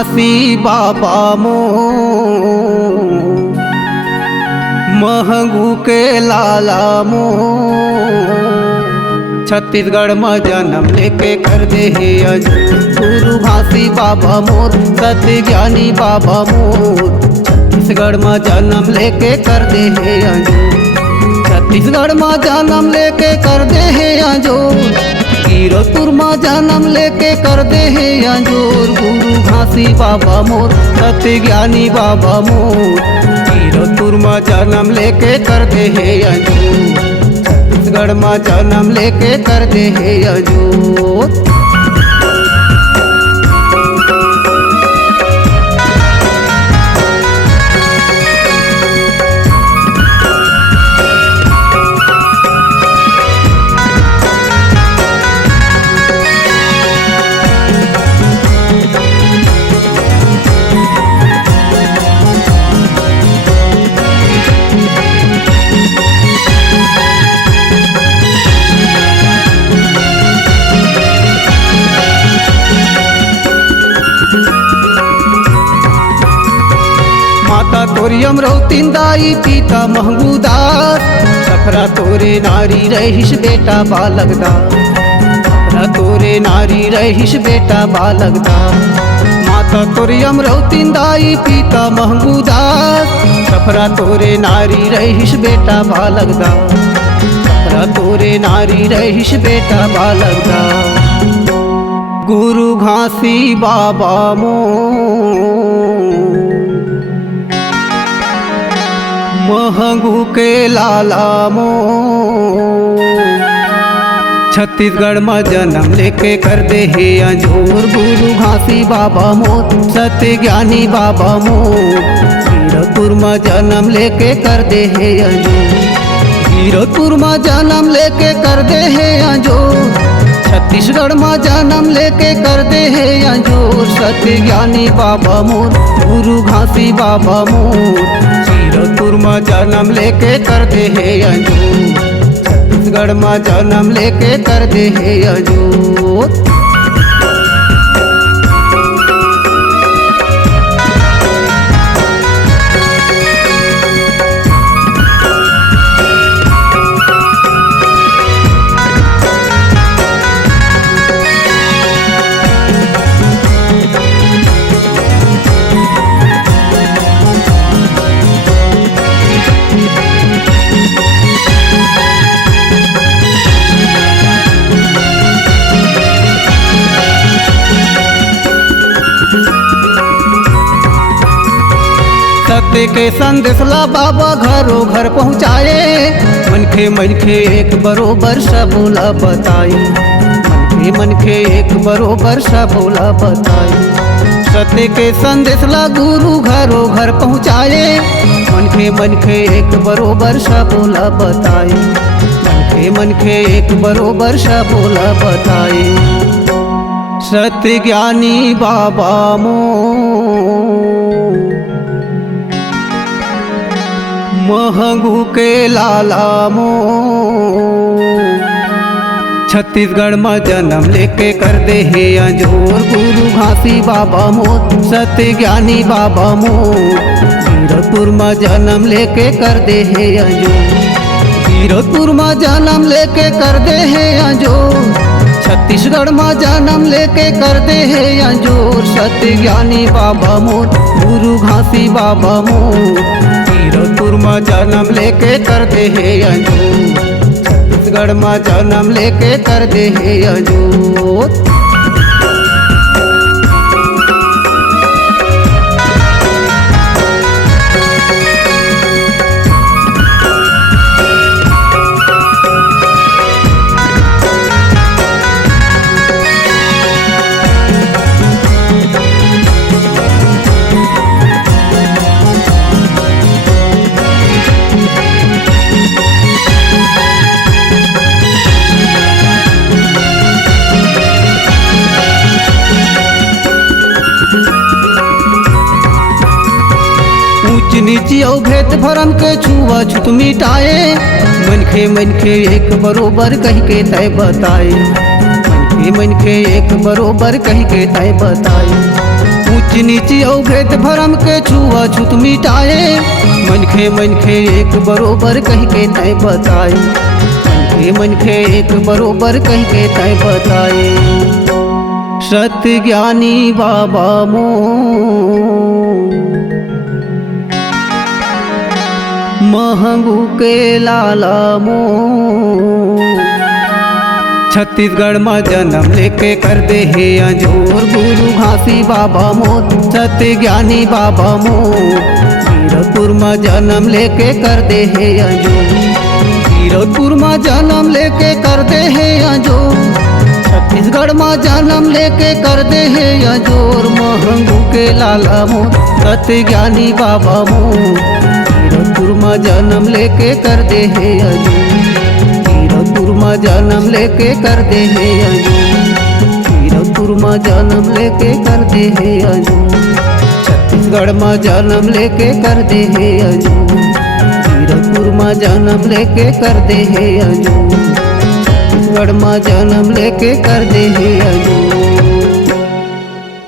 घासी बाबा मो महंगू के लाला मो छत्तीसगढ़ में जन्म लेके कर दे हे अजूर। गुरु घासी बाबा मोर सत्य ज्ञानी बाबा मोर छत्तीसगढ़ में जन्म लेके कर दे हे अजूर। छत्तीसगढ़ में जन्म लेके कर दे हे अजूर। कीरतपुर में जन्म लेके कर दे हे अजूर। गुरु घासी बाबा मोर सत्य ज्ञानी बाबा मोर कीरतपुर में जन्म लेके कर दे हे अजूर। छत्तीसगढ़ में जन्म लेके कर दे हे अजूर। माता तोरी अमरौतीन दाई पिता महंगूदार सफरा तोरे नारी रहिस बेटा बालकदार। सफरा तोरे नारी रहिस बेटा बालकदार। माता तोरी अमरौतीन दाई पिता महंगूदार सफरा तोरे नारी रहिस बेटा बालकदार। सफरा तोरे नारी रहिस बेटा बालकदार। गुरु घासी बाबा मो महंगू के लाला मो छत्तीसगढ़ में जन्म लेके कर दे हे अजूर। गुरु घासी बाबा मोर सत्य ज्ञानी बाबा मोर कीरतपुर में जन्म लेके कर दे हे अजूर। कीरतपुर में जन्म लेके कर दे हे अजूर। छत्तीसगढ़ में जन्म लेके कर दे हे अजूर। सत्य ज्ञानी बाबा मोर गुरु घासी बाबा मोर कीरतपुर में जन्म लेके कर दे हे अजूर। छत्तीसगढ़ में जन्म लेके कर दे हे अजूर। सत्य के संदेश ला बाबा घरों घर पहुँचाए। मनखे मनखे एक बरोबर सबोला बताई। मनखे मनखे एक बरोबर सबोला बताई। सत्य के संदेश ला गुरु घरों घर पहुँचाए। मनखे मनखे एक बरोबर सबोला बताई। मनखे मनखे एक बरोबर सबोला बताई। सत्य ज्ञानी बाबा मो महंगू के लाला मो छत्तीसगढ़ में जन्म लेके कर दे हे अजूर। गुरु घासी बाबा मोर सत्य ज्ञानी बाबा मोर कीरतपुर में जन्म लेके कर दे हे अजूर। कीरतपुर में जन्म लेके कर दे हे अजूर। छत्तीसगढ़ में जन्म लेके कर दे हे अजूर। सत्य ज्ञानी बाबा मोर गुरु घासी बाबा मोर कीरतपुर में जन्म लेके कर दे हे अजूर। छत्तीसगढ़ में जन्म लेके कर दे हे अजूर। ऊंच नीची और भेद भरम के छुआ छूत मिटाए। मनखे मनखे एक बरोबर कह के तय बताए। मनखे मनखे एक बरोबर कह के तय बताए। ऊंच ऊंच नीची औ भेद भरम के छुआ छूत मिटाए मनखे मनखे एक बरोबर कह के तय बताए मनखे मनखे एक बरोबर कह के तय बताए सत्य ज्ञानी बाबा मो महंगू के लाला मो छत्तीसगढ़ में जन्म लेके कर दे हे अंजोर गुरु घासी बाबा मोर सत्य ज्ञानी बाबा मोर वीरपुर में जन्म लेके कर दे हे अंजोर वीरपुर में जन्म लेके कर दे हे अंजोर छत्तीसगढ़ में जन्म लेके कर दे हे अंजोर महंगू के लाला मोर सत्य ज्ञानी बाबा मोर वीरपुर में जन्म लेके कर दे हे अंजोर वीरपुर में जन्म लेके कर दे हे अंजोर वीरपुर में जन्म लेके कर दे हे अंजोर छत्तीसगढ़ में जन्म लेके कर दे हे अंजोर वीरपुर में जन्म लेके कर दे हे अंजोर छत्तीसगढ़ में जन्म लेके कर दे हे अंजोर।